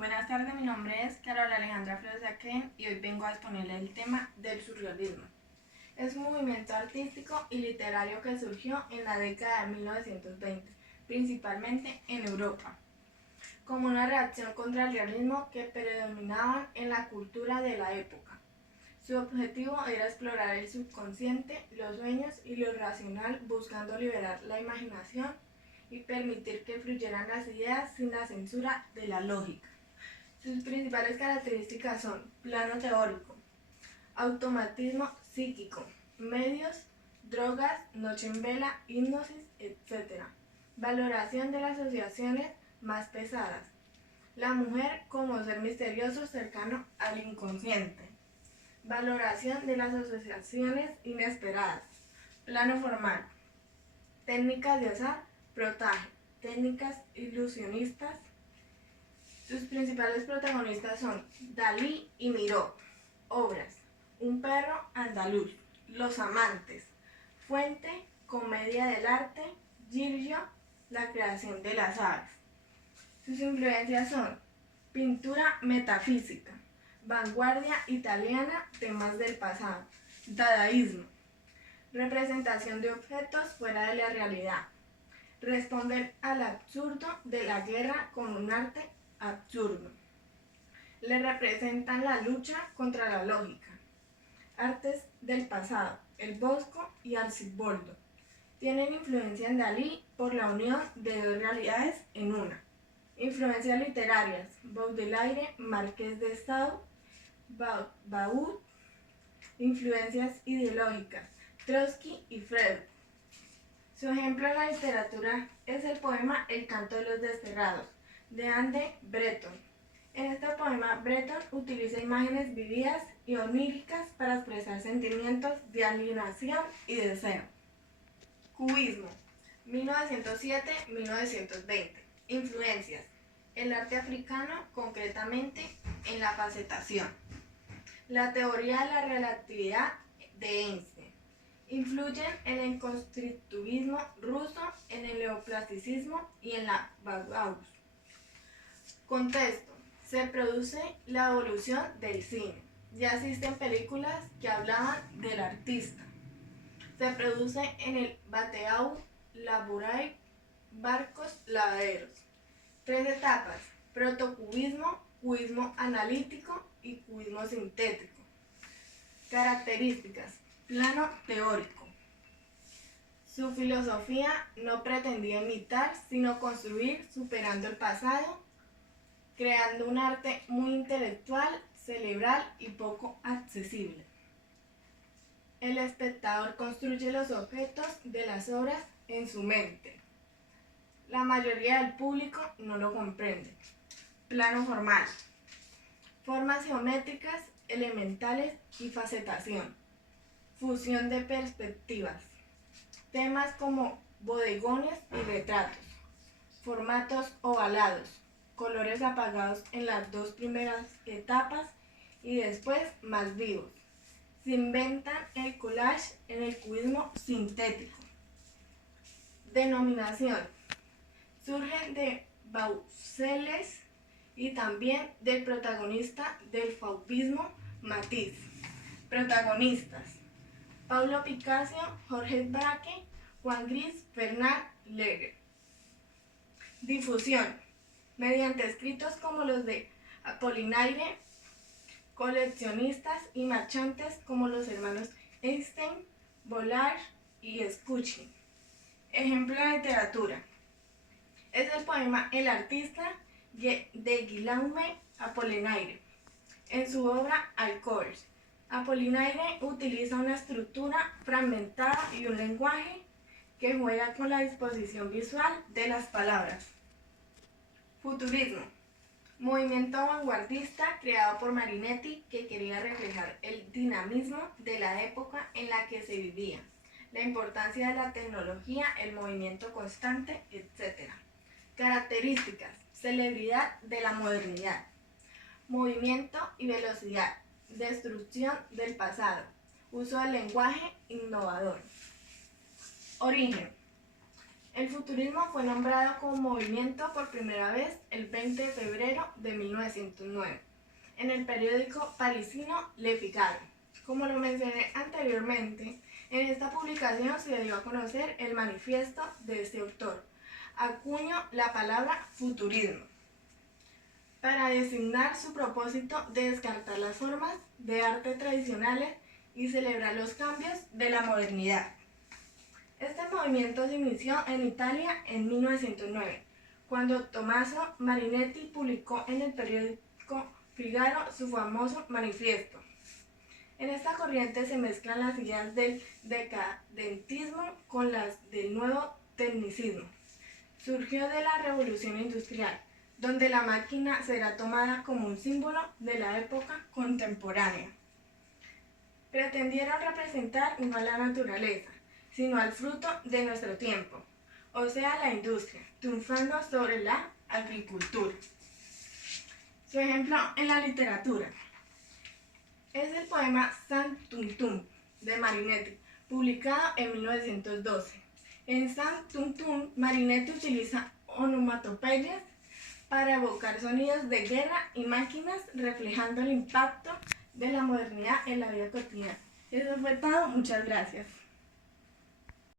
Buenas tardes, mi nombre es Carola Alejandra Flores de Aquén y hoy vengo a exponerle el tema del surrealismo. Es un movimiento artístico y literario que surgió en la década de 1920, principalmente en Europa, como una reacción contra el realismo que predominaba en la cultura de la época. Su objetivo era explorar el subconsciente, los sueños y lo irracional, buscando liberar la imaginación y permitir que fluyeran las ideas sin la censura de la lógica. Sus principales características son plano teórico, automatismo psíquico, medios, drogas, noche en vela, hipnosis, etc. Valoración de las asociaciones más pesadas. La mujer como ser misterioso cercano al inconsciente. Valoración de las asociaciones inesperadas. Plano formal. Técnicas de azar, protaje. Técnicas ilusionistas. Sus principales protagonistas son Dalí y Miró. Obras: Un perro andaluz, Los amantes, Fuente, Comedia del arte, Giorgio, La creación de las aves. Sus influencias son pintura metafísica, vanguardia italiana, temas del pasado, dadaísmo, representación de objetos fuera de la realidad, responder al absurdo de la guerra con un arte absurdo. Le representan la lucha contra la lógica. Artes del pasado, el Bosco y Arciboldo. Tienen influencia en Dalí por la unión de dos realidades en una. Influencias literarias, Baudelaire, Marqués de Sade, Baud. Influencias ideológicas, Trotsky y Freud. Su ejemplo en la literatura es el poema El canto de los desterrados, de Anne Breton. En este poema, Breton utiliza imágenes vividas y oníricas para expresar sentimientos de alienación y deseo. Cubismo, 1907-1920. Influencias: el arte africano, concretamente en la facetación. La teoría de la relatividad de Einstein. Influyen en el constructivismo ruso, en el neoplasticismo y en la Bauhaus. Contexto: se produce la evolución del cine. Ya existen películas que hablaban del artista. Se produce en el Bateau, Labouré, barcos, lavaderos. 3 etapas: protocubismo, cubismo analítico y cubismo sintético. Características: plano teórico. Su filosofía no pretendía imitar, sino construir, superando el pasado, creando un arte muy intelectual, cerebral y poco accesible. El espectador construye los objetos de las obras en su mente. La mayoría del público no lo comprende. Plano formal. Formas geométricas, elementales y facetación. Fusión de perspectivas. Temas como bodegones y retratos. Formatos ovalados. Colores apagados en las 2 primeras etapas y después más vivos. Se inventan el collage en el cubismo sintético. Denominación: surgen de Baucelles y también del protagonista del fauvismo, Matisse. Protagonistas: Pablo Picasso, Jorge Braque, Juan Gris, Fernand Léger. Difusión: mediante escritos como los de Apollinaire, coleccionistas y marchantes como los hermanos Einstein, Bollard y Schumann. Ejemplo de literatura: es el poema El artista de Guillaume Apollinaire. En su obra Alcohol, Apollinaire utiliza una estructura fragmentada y un lenguaje que juega con la disposición visual de las palabras. Futurismo: movimiento vanguardista creado por Marinetti que quería reflejar el dinamismo de la época en la que se vivía, la importancia de la tecnología, el movimiento constante, etc. Características: celebridad de la modernidad, movimiento y velocidad, destrucción del pasado, uso del lenguaje innovador. Origen: El futurismo fue nombrado como movimiento por primera vez el 20 de febrero de 1909 en el periódico parisino Le Figaro. Como lo mencioné anteriormente, en esta publicación se dio a conocer el manifiesto de este autor. Acuñó la palabra futurismo para designar su propósito de descartar las formas de arte tradicionales y celebrar los cambios de la modernidad. Este movimiento se inició en Italia en 1909, cuando Tommaso Marinetti publicó en el periódico Figaro su famoso manifiesto. En esta corriente se mezclan las ideas del decadentismo con las del nuevo tecnicismo. Surgió de la revolución industrial, donde la máquina será tomada como un símbolo de la época contemporánea. Pretendieron representar no a la naturaleza, sino al fruto de nuestro tiempo, o sea, la industria, triunfando sobre la agricultura. Su ejemplo en la literatura es el poema San Tum Tum de Marinetti, publicado en 1912. En San Tum Tum, Marinetti utiliza onomatopeyas para evocar sonidos de guerra y máquinas, reflejando el impacto de la modernidad en la vida cotidiana. Eso fue todo, muchas gracias.